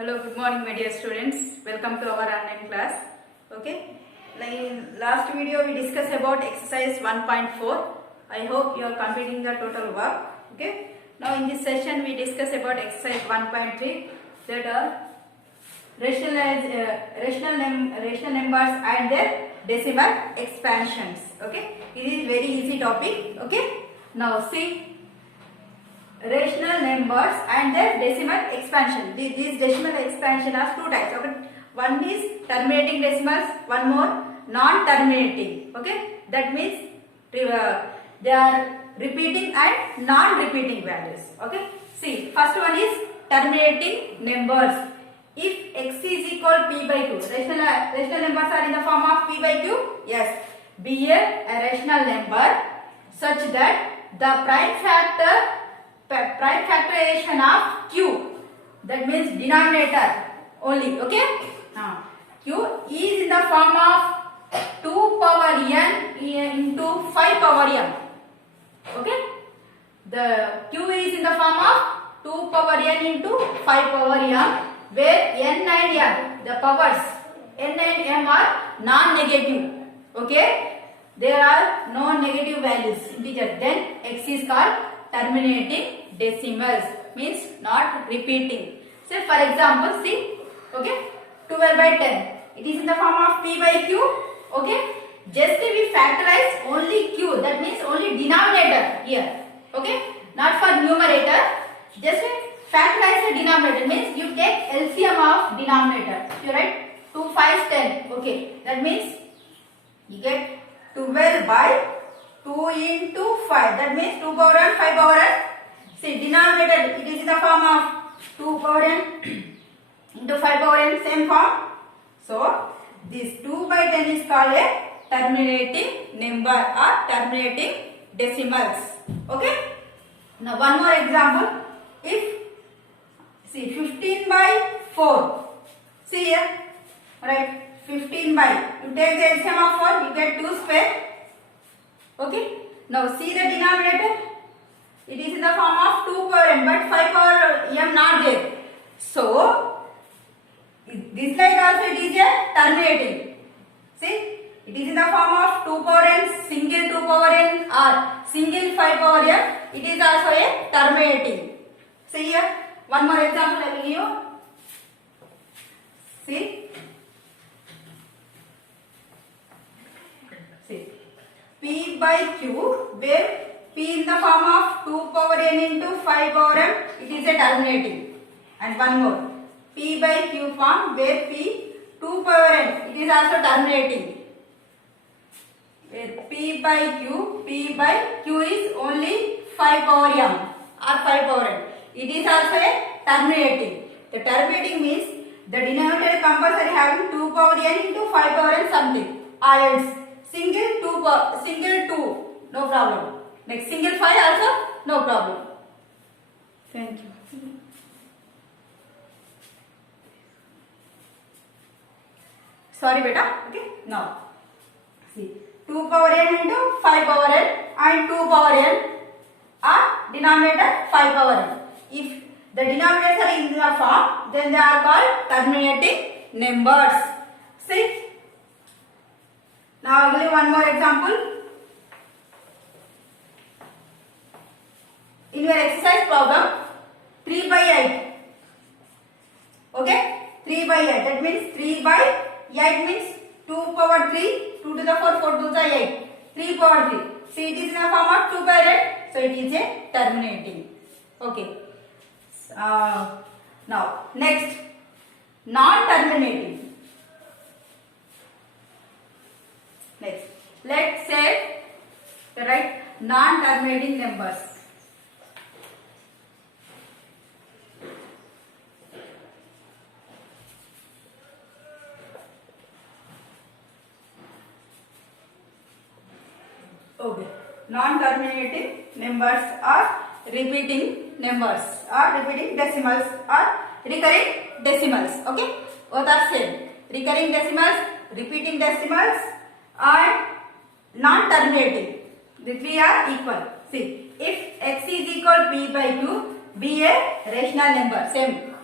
Hello, good morning my dear students. Welcome to our online class. Okay. Like in last video we discussed about exercise 1.4. I hope you are completing the total work. Okay. Now in this session we discuss about exercise 1.3, that are rational numbers and their decimal expansions. Okay. It is very easy topic. Okay. Now see, rational numbers and their decimal expansion. These decimal expansion are two types. Okay? One is terminating decimals, one more non-terminating. Okay, that means they are repeating and non-repeating values. Okay, see, first one is terminating numbers. If x is equal p by q, rational numbers are in the form of p by q. Yes, be a rational number such that the prime factorization of q, that means denominator only. Okay, q is in the form of 2 power n into 5 power m. Okay, the q is in the form of 2 power n into 5 power m, where n and m, the powers n and m are non-negative. Okay, there are no negative values, integer. Then x is called terminating decimals, means not repeating. So for example, see, okay, 12 by 10, it is in the form of p by q. Okay, just we factorize only q, that means only denominator here. Okay, not for numerator, just factorize the denominator, means you take LCM of denominator. You write 2 5 10. Okay, that means you get 12 by 2 into 5, that means 2 power n 5 power n. See, denominator, it is in the form of 2 power n into 5 power n, same form. So this 2 by 10 is called a terminating number or terminating decimals. Okay, now one more example. If, see, 15 by 4, see here, right, 15 by, you take the LCM of 4, you get 2 square. Okay, now see the denominator, it is in the form of 2 power n, but 5 power m not there. So this like also it is a terminating. See, it is in the form of 2 power n, single 2 power n or single 5 power m, it is also a terminating. See here, one more example I will give you. See, p by q, where p in the form of 2 power n into 5 power m, it is a terminating. And one more, p by q form, where p 2 power n, it is also terminating. Where p by q is only 5 power m or 5 power n, it is also a terminating. The terminating means the denominator compulsory having 2 power n into 5 power n something, or else single 2, no problem. Next single 5 also, no problem. Thank you. Sorry beta. Okay, now see, 2 power n into 5 power n and 2 power n are denominator 5 power n. If the denominators are in the form, then they are called terminating numbers. See, now I will give one more example. In your exercise problem, 3 by 8. Okay, 3 by 8. That means 3 by 8 means 2 power 3, 2 to the 4, 4 to the 8. 3 power 3. See, it is in the form of 2 by 8. So it is a terminating. Okay. Now next, non-terminating. Next, let's say, right, non-terminating numbers. Okay, non-terminating numbers are repeating numbers or repeating decimals or recurring decimals. Okay, both are same. Recurring decimals, repeating decimals and non-terminating. The three are equal. See, if x is equal p by q, be a rational number. Same.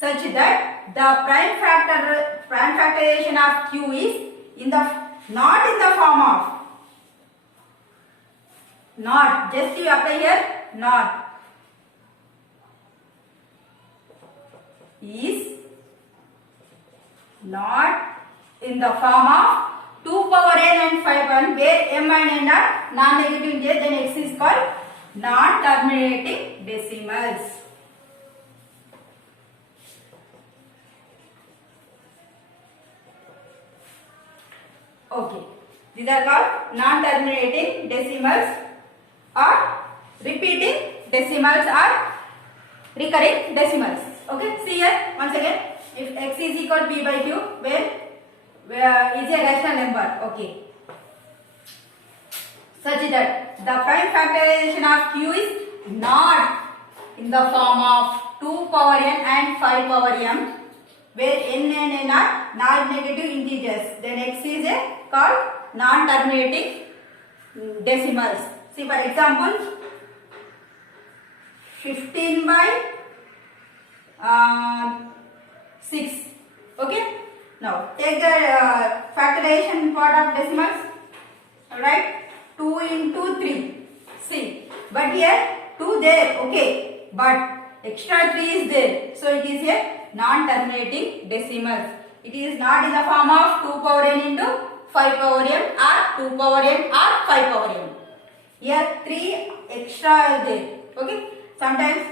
such that the prime factorization of q is in the not in the form of not, just you apply here not, is not in the form of 2 power n and 5 1, where m and n are non-negative integers, then x is called non-terminating decimals. Okay, these are called non-terminating decimals or repeating decimals or recurring decimals. Okay, see here once again, if x is equal to p by q, where is a rational number, okay, such that the prime factorization of q is not in the form of 2 power n and 5 power m, where n and n are non-negative integers, then x is called non-terminating decimals. See, for example, 15 by 6. Okay. Now take the factorization part of decimals. Alright. 2 into 3. See. But here 2 there. Okay. But extra 3 is there. So it is a non-terminating decimals. It is not in the form of 2 power n into 5 power m or 2 power n or 5 power m. Here 3 extra is there. Okay. Sometimes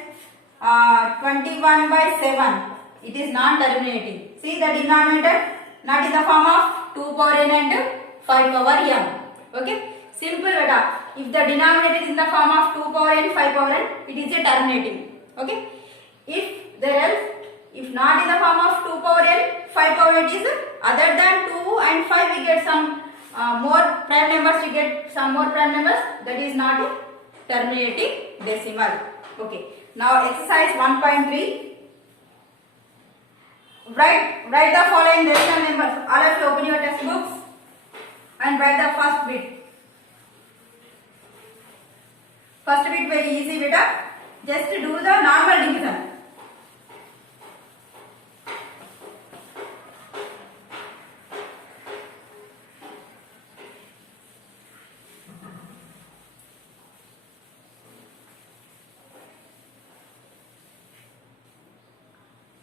21 by 7. It is non-terminating. See the denominator not in the form of 2 power n and 5 power m. Okay. Simple beta. If the denominator is in the form of 2 power n, 5 power n, it is a terminating. Okay. If not in the form of 2 power n, 5 power n is other than 2 and 5, we get some more prime numbers. We get some more prime numbers. That is not a terminating decimal. Okay. Now exercise 1.3. Write the following rational numbers. All of you open your textbooks and write the first bit. First bit very easy beta. Just do the normal division.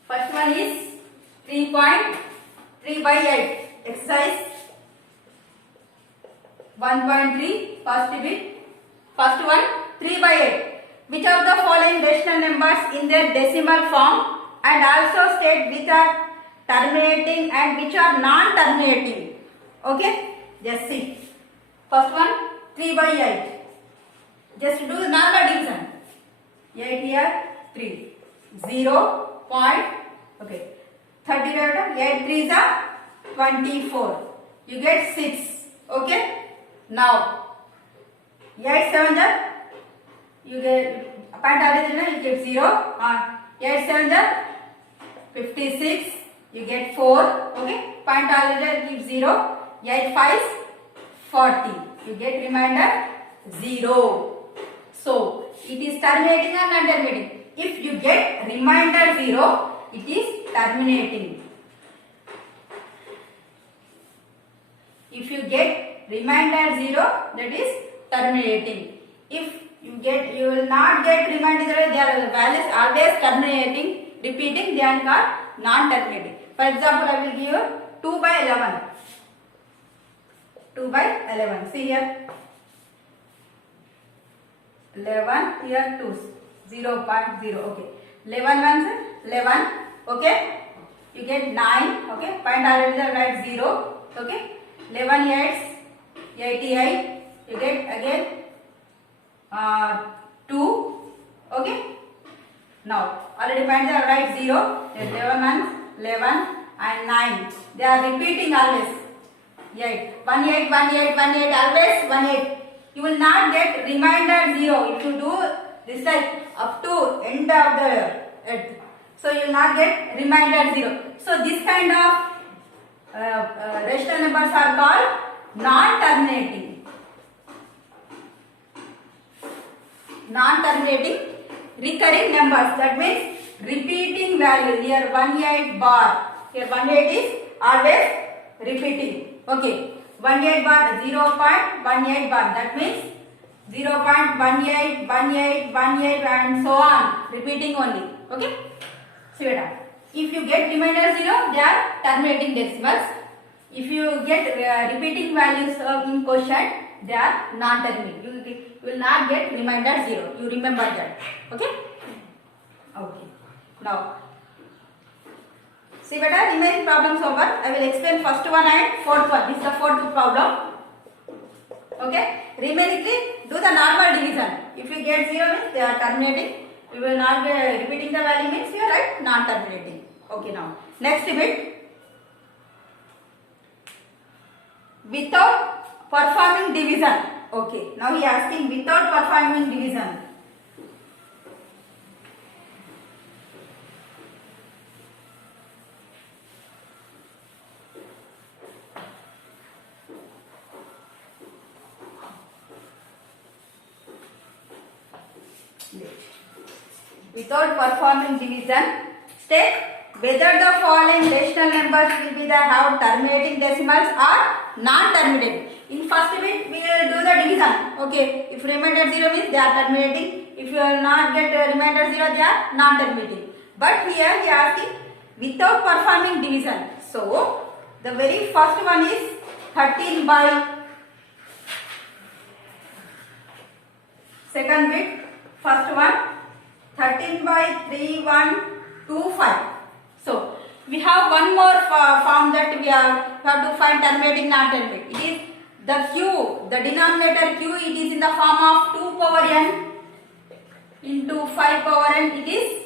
First one is 3.3 by 8. Exercise 1.3. First bit. First one 3 by 8. Which of the following rational numbers in their decimal form, and also state which are terminating and which are non-terminating. Okay. Just see. First one 3 by 8. Just do the normal division. 8 here 3. 0. Point. Okay. 30 divided 8 3 is 24. You get 6. Okay. Now 8 7 you get point you get 0. 8 7 56. You get 4. Okay. Point gives 0. 8 5 40. You get remainder 0. So it is terminating and non-terminating. If you get remainder 0, it is terminating. If you get remainder 0, that is terminating. If you will not get remainder 0, their values always terminating, repeating, they are called non-terminating. For example, I will give you 2 by 11. 2 by 11. See here. 11 here 2. 0.0. Okay. 11 ones 11. Okay. You get 9. Okay. Point already write 0. Okay. 11 8s 88. You get again 2. Okay. Now already point write 0. 11 ones 11 and 9. They are repeating always. 8. 1 8 1 8 1 8 always 1 8. You will not get remainder 0 if you do this like up to end of the earth. So you will not get remainder 0. So this kind of rational numbers are called non-terminating. Non-terminating recurring numbers. That means repeating value. Here 18 bar. Here 18 is always repeating. Okay. 18 bar 0.18 bar. That means 0.18, 18, 18 and so on. Repeating only. Okay. See it out. If you get remainder 0, they are terminating decimals. If you get repeating values in question, they are non-terminating. You will not get remainder 0. You remember that. Okay? Okay. Now, see beta, remaining problems over. I will explain first one and fourth one. This is the fourth problem. Okay? Remaining, do the normal division. If you get 0 means they are terminating. You will not be repeating the value means you are right, non-terminating. Okay, now next bit. Without performing division. Okay, now he is asking without performing division. Without performing division, state whether the following rational numbers will be the have terminating decimals or non-terminating. In first bit, we will do the division. Okay, if remainder 0 means they are terminating. If you will not get remainder 0, they are non-terminating. But here he is asking without performing division. So, the very first one is 13 by second bit, first one 13 by 3, 1, 2, 5. So, we have one more form that we have to find terminating, non-terminating. It is the q, the denominator q, it is in the form of 2 power n into 5 power n, it is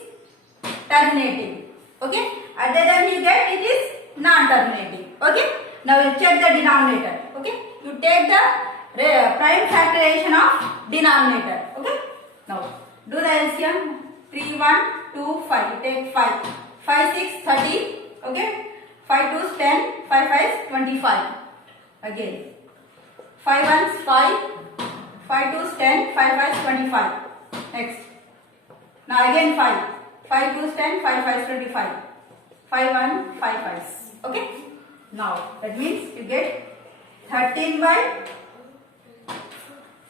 terminating. Okay, other than you get, it is non-terminating. Okay, now you check the denominator. Okay, you take the prime factorization of denominator. Okay, now do the LCM. 3, 1, 2, 5. You take 5. 5, 6, 30. Okay. 5, 2 is 10. 5, 5 is 25. Again. 5, 1 is 5. 5, 2 is 10. 5, 5 is 25. Next. Now again 5. 5, 2 is 10. 5, 5 is 25. 5, 1, 5, 5. Okay. Now that means you get 13 by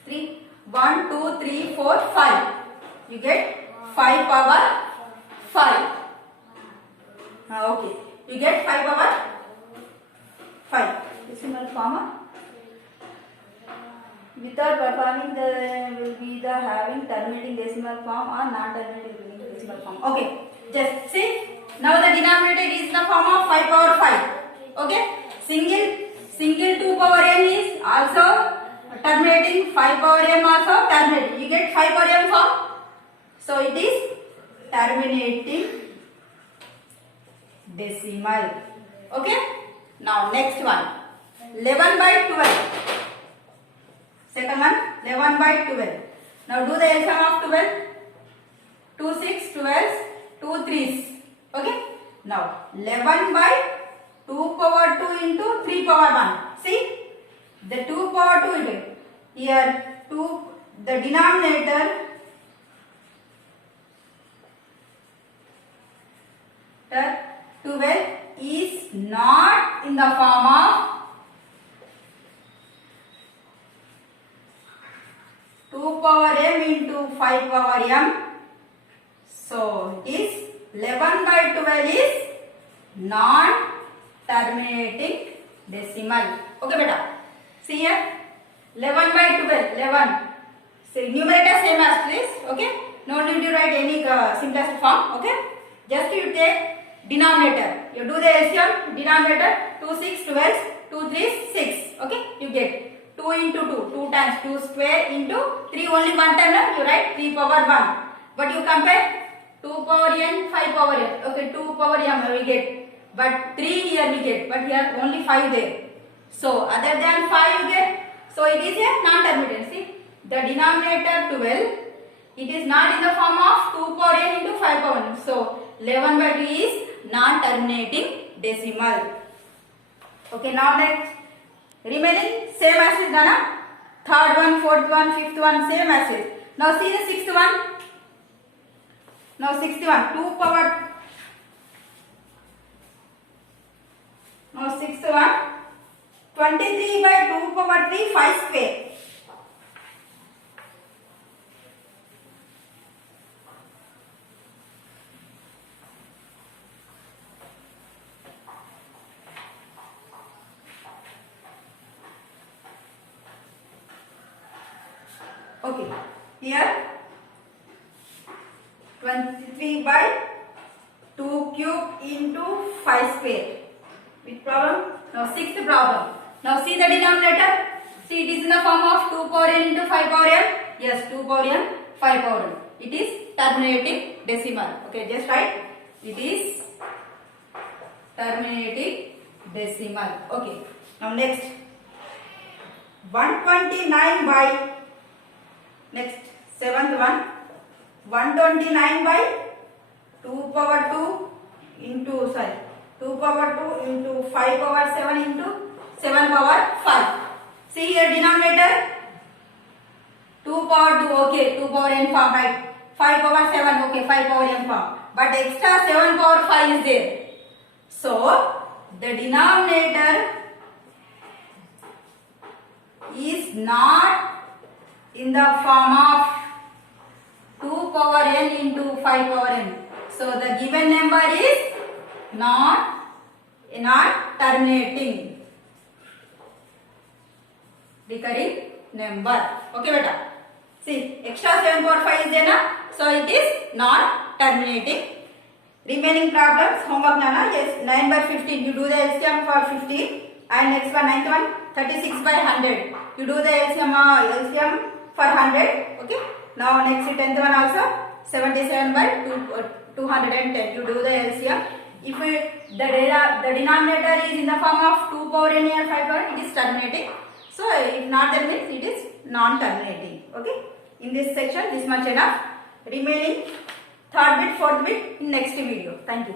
3. 1, 2, 3, 4, 5. You get 5 power 5. Okay. You get 5 power 5. Decimal form. Without performing, the will be the having terminating decimal form or non-terminating decimal form. Okay. Just see. Now the denominator is in the form of 5 power 5. Okay. Single 2 power n is also terminating. 5 power m also terminating. You get 5 power m form. So it is terminating decimal. Okay. Now next one. 11 by 12. Second one. 11 by 12. Now do the LCM of 12. 2 6 12. 2 3s. Okay. Now 11 by 2 power 2 into 3 power 1. See. The 2 power 2 into here 2. The denominator 12 is not in the form of 2 power m into 5 power m. So it is 11 by 12 is non-terminating decimal. Okay, beta. See here. 11 by 12. 11. So numerator same as this. Okay. No need to write any simplest form. Okay. Just you take denominator. You do the LCM. Denominator 2 6 12. 2 3 6. Okay. You get 2 into 2. 2 times 2 square into 3 only one time. You write 3 power 1. But you compare 2 power n, 5 power n. Okay. 2 power m we get. But 3 here we get. But here only 5 there. So other than 5 you get. So it is a non-terminating. See. The denominator 12. It is not in the form of 2 power n into 5 power n. So 11 by 2 is non-terminating decimal. Okay, now next remaining same as is done. Third one, fourth one, fifth one, same as is. Now see the sixth one. Now sixth one, 2 power. Now sixth one, 23 by 2 power 3, 5 square. Okay, here 23 by 2 cube into 5 square. Which problem? Now sixth problem. Now see the denominator. See, it is in the form of 2 power n into 5 power n. Yes, 2 power n, 5 power n. It is terminating decimal. Okay, just write. It is terminating decimal. Okay. Now next, 129 by, next seventh one, 129 by 2 power 2 into, 2 power 2 into 5 power 7 into 7 power 5. See here denominator, 2 power 2, okay, 2 power n form, right? 5 power 7, okay, 5 power n form. But extra 7 power 5 is there. So, the denominator is not in the form of 2 power n into 5 power n. So, the given number is not terminating, recurring number. Okay, beta. See, extra 7 power 5 is there na? So, it is not terminating. Remaining problems, homework nana, yes, 9 by 15, you do the LCM for 15, and next one, 9th one, 36 by 100, you do the LCM for 100, okay. Now next 10th one also, 77 by 210, you do the LCM. If the denominator is in the form of 2 power n or 5 power, it is terminating. So if not, that means it is non-terminating, okay. In this section, this much enough. Remaining third bit, fourth bit in next video. Thank you.